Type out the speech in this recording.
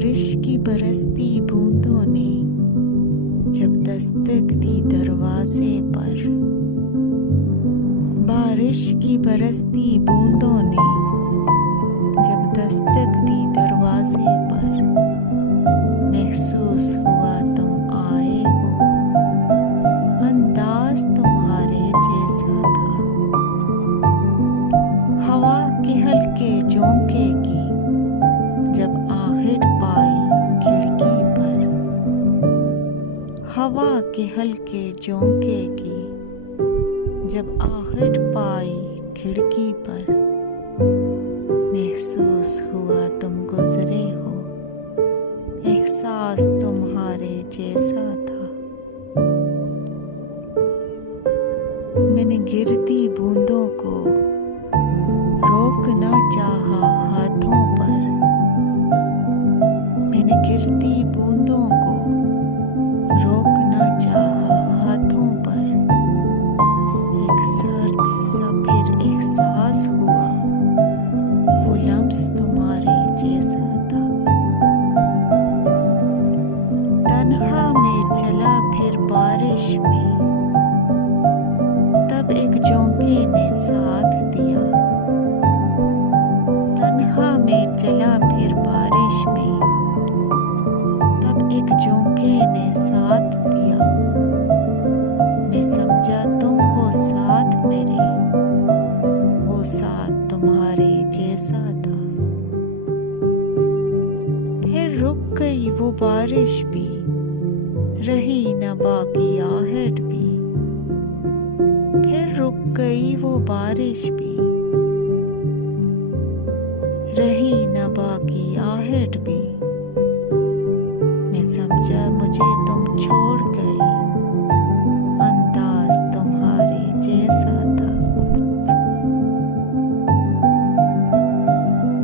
बारिश की बरसती बूंदों ने जब दस्तक दी दरवाजे पर, बारिश की बरसती बूंदों ने जब दस्तक दी दरवाजे पर, महसूस हुआ तुम आए हो, अंदाज तुम्हारे जैसा था। हवा के हल्के झोंके की जब आहट पाई खिड़की पर, हवा के हल्के झोंके की जब आहट पाई खिड़की पर, महसूस हुआ तुम गुजरे हो, एहसास तुम्हारे जैसा था। मैंने गिरती बूंदों को रोकना चाहा हाथों पर, मैंने गिरती बूंदों को रोकना चाहा हाथों पर। एक सर्द सा फिर एहसास हुआ, वो लम्स तुम्हारे जैसा था। तन्हा में चला फिर बारिश में, तब एक झोंके ने साथ दिया। तन्हा में चला फिर बारिश में, तब एक झोंके ने साथ दिया। मैं समझा तुम हो साथ मेरे, वो साथ तुम्हारे जैसा था। फिर रुक गई वो बारिश भी, रही न बाकी आहट भी। फिर रुक गई वो बारिश भी, रही न बाकी आहट भी। मैं समझा मुझे तुम छोड़ गए,